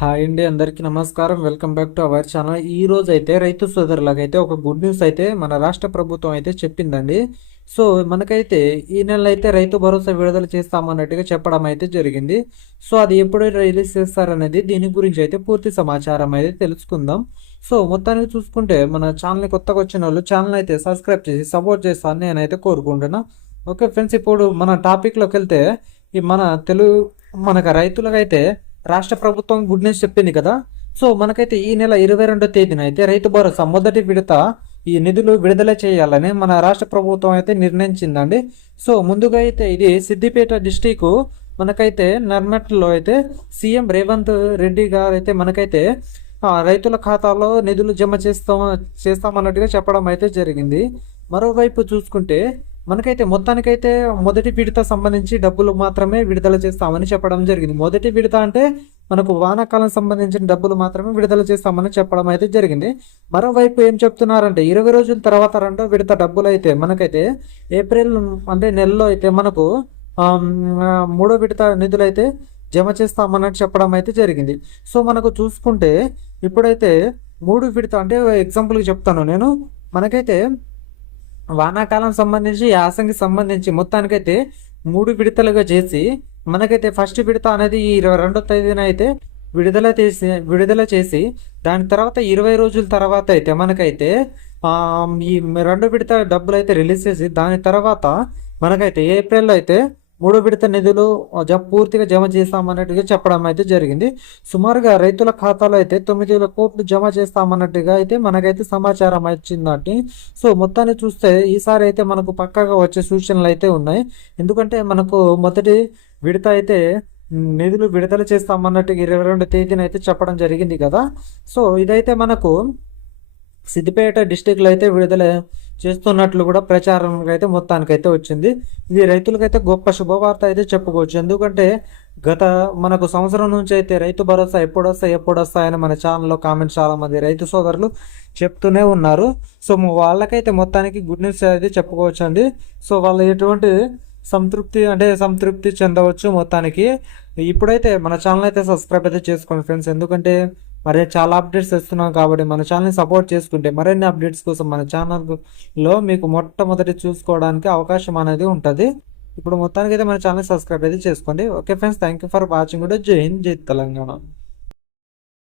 Hi అండి, అందరికీ నమస్కారం. Welcome back to our channel. ఈ రోజు అయితే రైతు సోదరులకైతే ఒక గుడ్ న్యూస్ అయితే మన రాష్ట్ర ప్రభుత్వం అయితే చెప్పిందండి. సో మనకైతే ఈ నెల అయితే రైతు భరోసా విడుదల చేస్తామన్నట్టుగా చెప్పడం అయితే జరిగింది. సో అది ఎప్పుడు రిలీజ్ చేస్తారనేది దీని గురించి అయితే పూర్తి సమాచారం అయితే తెలుసుకుందాం. సో మొత్తానికి చూసుకుంటే మన ఛానల్ని కొత్తగా వచ్చిన వాళ్ళు ఛానల్ అయితే సబ్స్క్రైబ్ చేసి సపోర్ట్ చేస్తారని నేనైతే కోరుకుంటున్నా. ఓకే ఫ్రెండ్స్, ఇప్పుడు మన టాపిక్లోకి వెళ్తే ఈ మనకు రైతులకైతే రాష్ట్ర ప్రభుత్వం గుడ్ న్యూస్ చెప్పింది కదా. సో మనకైతే ఈ నెల 22వ తేదీన అయితే రైతు భరోసా మొదటి విడత ఈ నిధులు విడుదల చేయాలని మన రాష్ట్ర ప్రభుత్వం అయితే నిర్ణయించిందండి. సో ముందుగా అయితే ఇది సిద్దిపేట డిస్టిక్ మనకైతే నర్మట్లో అయితే సీఎం రేవంత్ రెడ్డి గారు అయితే మనకైతే రైతుల ఖాతాలో నిధులు జమ చేస్తామన్నట్టుగా చెప్పడం అయితే జరిగింది. మరోవైపు చూసుకుంటే మనకైతే మొత్తానికైతే మొదటి విడత సంబంధించి డబ్బులు మాత్రమే విడుదల చేస్తామని చెప్పడం జరిగింది. మొదటి విడత అంటే మనకు వానాకాలం సంబంధించిన డబ్బులు మాత్రమే విడుదల చేస్తామని చెప్పడం అయితే జరిగింది. మరోవైపు ఏం చెప్తున్నారంటే 20 రోజుల తర్వాత రెండో విడత డబ్బులు అయితే మనకైతే ఏప్రిల్ అంటే నెలలో అయితే మనకు మూడో విడత నిధులు అయితే జమ చేస్తామన్నట్టు చెప్పడం అయితే జరిగింది. సో మనకు చూసుకుంటే ఇప్పుడైతే మూడు విడత అంటే ఎగ్జాంపుల్కి చెప్తాను నేను. మనకైతే వానాకాలం సంబంధించి యాసంగి సంబంధించి మొత్తానికైతే 3 విడతలుగా చేసి మనకైతే ఫస్ట్ విడత అనేది ఈ 22వ తేదీన అయితే విడుదల చేసి దాని తర్వాత 20 రోజుల తర్వాత అయితే మనకైతే ఈ రెండో విడత డబ్బులు అయితే రిలీజ్ చేసి దాని తర్వాత మనకైతే ఏప్రిల్లో అయితే మూడో విడత నిధులు పూర్తిగా జమ చేస్తామన్నట్టుగా చెప్పడం అయితే జరిగింది. సుమారుగా రైతుల ఖాతాలో అయితే 9,000 కోట్లు జమ చేస్తామన్నట్టుగా అయితే మనకైతే సమాచారం వచ్చిందండి. సో మొత్తాన్ని చూస్తే ఈసారి అయితే మనకు పక్కాగా వచ్చే సూచనలు అయితే ఉన్నాయి. ఎందుకంటే మనకు మొదటి విడత అయితే నిధులు విడుదల చేస్తామన్నట్టుగా 22వ తేదీన అయితే చెప్పడం జరిగింది కదా. సో ఇదైతే మనకు సిద్దిపేట డిస్టిక్లో అయితే విడుదల చేస్తున్నట్లు కూడా ప్రచారం అయితే మొత్తానికైతే వచ్చింది. ఇది రైతులకైతే గొప్ప శుభవార్త అయితే చెప్పుకోవచ్చు. ఎందుకంటే గత మనకు సంవత్సరం నుంచి అయితే రైతు భరోసా ఎప్పుడు వస్తాయని మన ఛానల్లో కామెంట్స్ చాలామంది రైతు సోదరులు చెప్తూనే ఉన్నారు. సో వాళ్ళకైతే మొత్తానికి గుడ్ న్యూస్ అయితే చెప్పుకోవచ్చు అండి. సో వాళ్ళు ఎటువంటి సంతృప్తి చెందవచ్చు మొత్తానికి. ఇప్పుడైతే మన ఛానల్ అయితే సబ్స్క్రైబ్ అయితే చేసుకోండి ఫ్రెండ్స్. ఎందుకంటే మరి చాలా అప్డేట్స్ ఇస్తున్నాం కాబట్టి మన ఛానల్ని సపోర్ట్ చేసుకుంటే మరిన్ని అప్డేట్స్ కోసం మన ఛానల్లో మీకు మొట్టమొదటి చూసుకోవడానికి అవకాశం అనేది ఉంటుంది. ఇప్పుడు మొత్తానికి అయితే మన ఛానల్ సబ్స్క్రైబ్ అయితే చేసుకోండి. Okay friends, thank you for watching. కూడా జై హింద్, జై తెలంగాణ.